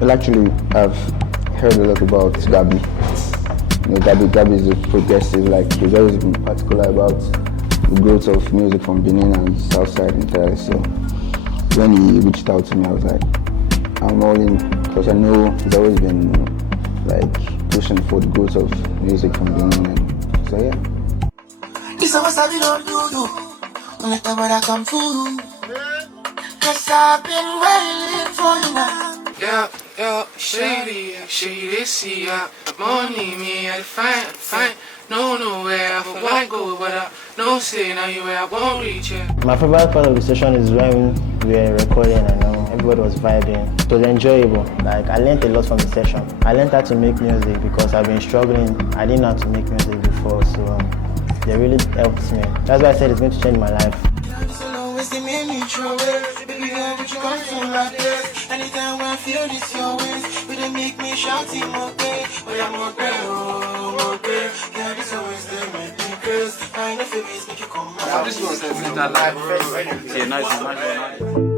Well, actually, I've heard a lot about Gabi. Gabi is a progressive, like, he's always been particular about the growth of music from Benin and Southside entirely. So when he reached out to me, I was like, I'm all in, because I know he's always been, like, pushing for the growth of music from Benin. And so, yeah. This is what I don't do. Don't let the brother come through. Cause I've been waiting for you now. Yeah, shady, see ya. Money, me, I find. No, where I forgot go, but I no say now you where I won't reach it. My favorite part of the session is when we were recording and everybody was vibing. It was enjoyable. Like, I learned a lot from the session. I learned how to make music because I've been struggling. I didn't know how to make music before, so they really helped me. That's why I said it's going to change my life. Anytime when I feel this your ways, will they make me shouting more day? Oh yeah, more day. Yeah, this always they make me crazy. I know if it make you come out. This was that live. Yeah, nice.